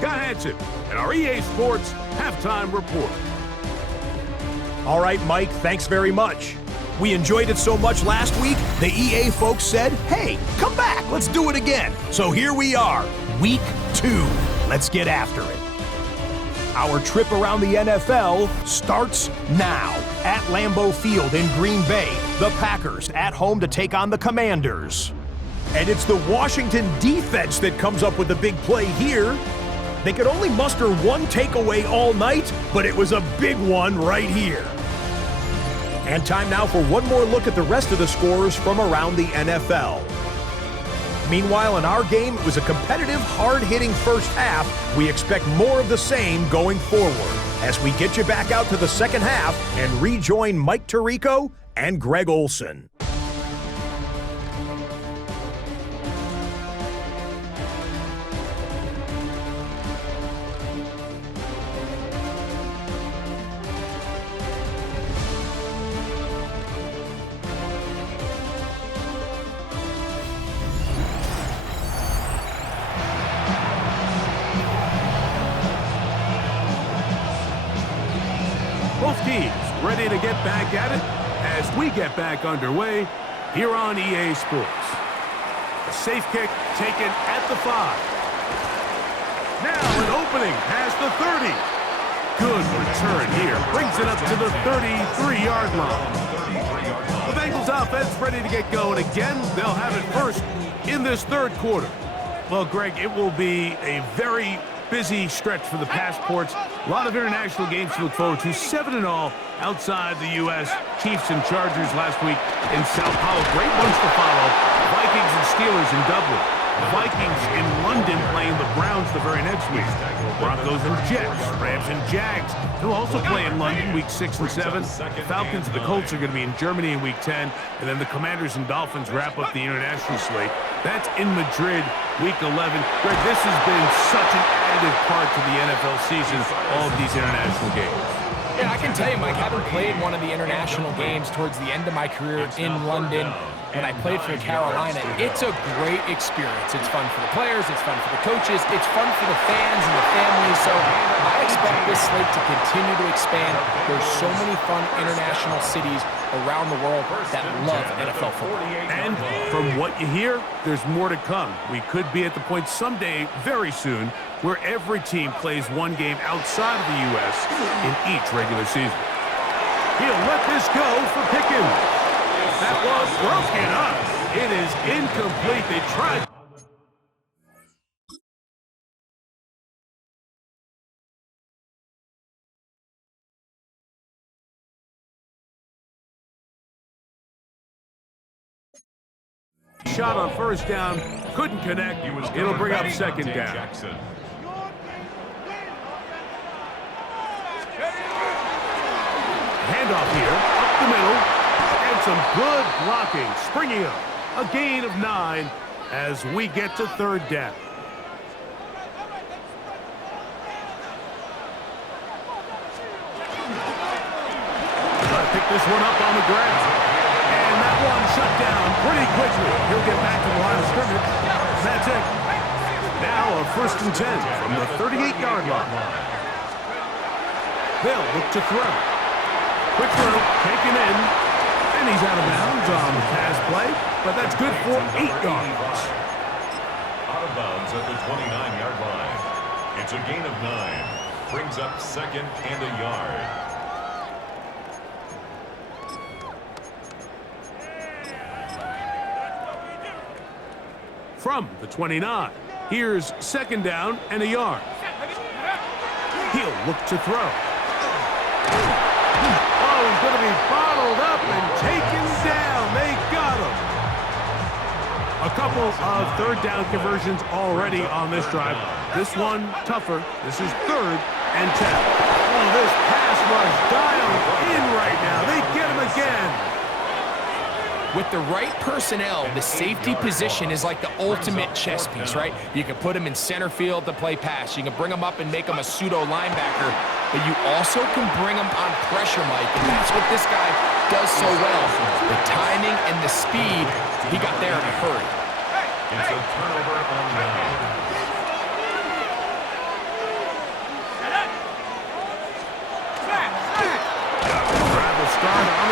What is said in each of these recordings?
Scott Hansen and our EA Sports Halftime Report. All right, Mike, thanks very much. We enjoyed it so much last week, the EA folks said, hey, come back, let's do it again. So here we are, week 2. Let's get after it. Our trip around the NFL starts now. At Lambeau Field in Green Bay, the Packers at home to take on the Commanders. And it's the Washington defense that comes up with the big play here. They could only muster one takeaway all night, but it was a big one right here. And time now for one more look at the rest of the scores from around the NFL. Meanwhile, in our game, it was a competitive, hard-hitting first half. We expect more of the same going forward as we get you back out to the second half and rejoin Mike Tirico and Greg Olson. Both teams ready to get back at it as we get back underway here on EA Sports. A safe kick taken at the 5. Now an opening past the 30. Good return here. Brings it up to the 33-yard line. The Bengals offense ready to get going again. They'll have it first in this third quarter. Well, Greg, it will be a very busy stretch for the Passports. A lot of international games to look forward to. 7 in all outside the U.S. Chiefs and Chargers last week in Sao Paulo. Great ones to follow. Vikings and Steelers in Dublin. Vikings in London playing the Browns the very next week. Broncos and Jets. Rams and Jags. They'll also play in London week 6 and 7. Falcons and the Colts are going to be in Germany in week 10. And then the Commanders and Dolphins wrap up the international slate. That's in Madrid week 11. Greg, this has been such an additive part to the NFL season, all of these international games. Yeah, I can tell you, Mike, having played one of the international games towards the end of my career in London, when I played for Carolina, it's a great experience. It's fun for the players, it's fun for the coaches, it's fun for the fans and the families. So I expect this slate to continue to expand. There's so many fun international cities around the world that love NFL football. And from what you hear, there's more to come. We could be at the point someday, very soon, where every team plays one game outside of the U.S. in each regular season. He'll let this go for Pickens. That was broken up. It is incomplete. They tried. Shot on first down, couldn't connect. It'll bring up second down. Handoff here, up the middle. And some good blocking, springing up. A gain of 9 as we get to third down. Try to pick this one up on the ground. And that one shut down pretty quickly. He'll get back to the line of scrimmage. That's it. Now a 1st and 10 from the 38-yard line. They'll look to throw. Quick throw, taken in. And he's out of bounds on the pass play, but that's good for 8 yards. Out of bounds at the 29-yard line. It's a gain of 9. Brings up 2nd and a yard. From the 29, here's 2nd down and a yard. He'll look to throw. Oh, he's going to be bottled up and taken down. They got him. A couple of third down conversions already on this drive. This one tougher. This is 3rd and 10. Oh, this pass rush dialed in right now. They get him again. With the right personnel, the safety position is like the ultimate chess piece, right? You can put him in center field to play pass. You can bring him up and make him a pseudo linebacker, but you also can bring him on pressure, Mike, and that's what this guy does so well. The timing and the speed, he got there in a hurry. It's a turnover on 9.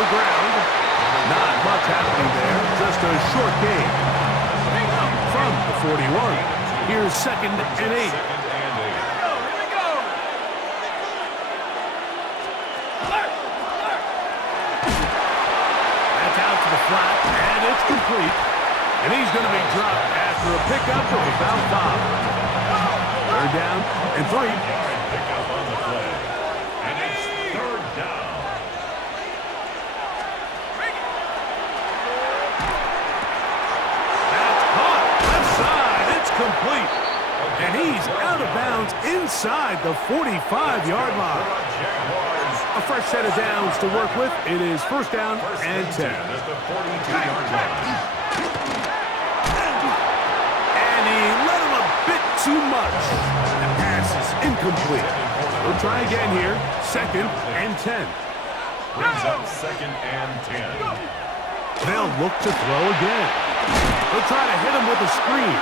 ground. Not much happening there. Just a short gain. From the 41. Here's 2nd and 8. That's out to the flat, and it's complete. And he's going to be dropped after a pickup of about 5. 3rd down and 3. Pickup on the play. And it's 3rd down. That's caught. Left side. It's complete. And he's out of bounds inside the 45-yard line. A fresh set of downs to work with. It is 1st down and 10. At the 42-yard line. And he let him a bit too much. The pass is incomplete. We'll try again here. 2nd and 10. Brings up 2nd and 10. They'll look to throw again. They'll try to hit him with a screen.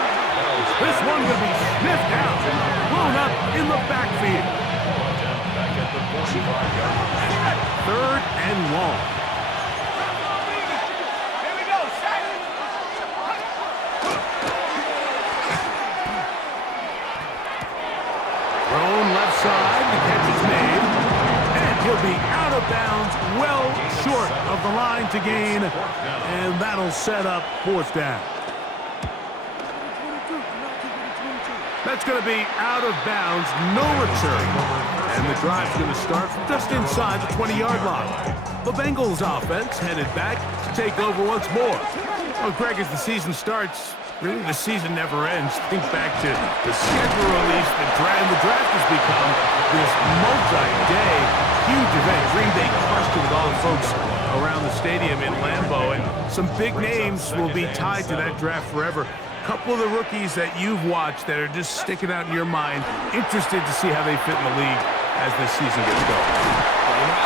This one will be sniffed out. Blown up in the backfield. Back at the 45-yard line. 3rd and long. Thrown left side. The catch is made. And he'll be out of bounds, well short of the line to gain. And that'll set up 4th down. That's going to be out of bounds, no return. And the drive's going to start just inside the 20-yard line. The Bengals offense headed back to take over once more. Well, Greg, as the season starts, really the season never ends. Think back to the schedule release. The draft has become this multi-day huge event. Green Bay crushed it with all the folks around the stadium in Lambeau. And some big names will be tied to that draft forever. Couple of the rookies that you've watched that are just sticking out in your mind, interested to see how they fit in the league as this season gets going.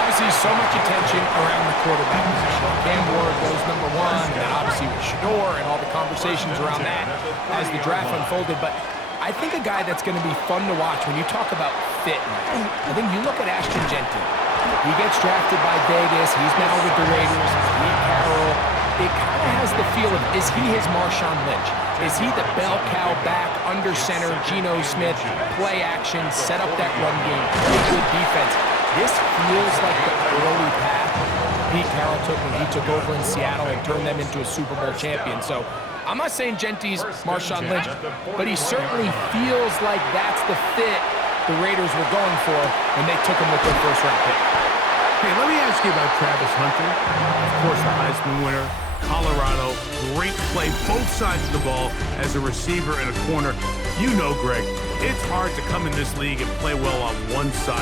Obviously, so much attention around the quarterback position. Cam Ward goes number 1, and obviously with Shador and all the conversations around that as the draft unfolded. But I think a guy that's going to be fun to watch when you talk about fit, I think you look at Ashton Genty. He gets drafted by Vegas. He's now with the Raiders. Pete Carroll. It kind of has the feel of, is he his Marshawn Lynch? Is he the bell cow back, under center, Geno Smith, play action, set up that run game, play good defense? This feels like the early path Pete Carroll took when he took over in Seattle and turned them into a Super Bowl champion. So I'm not saying Genty's Marshawn Lynch, but he certainly feels like that's the fit the Raiders were going for when they took him with their 1st-round pick. Hey, let me ask you about Travis Hunter. Of course, the Heisman winner. Colorado, great play, both sides of the ball as a receiver and a corner. You know, Greg, it's hard to come in this league and play well on one side.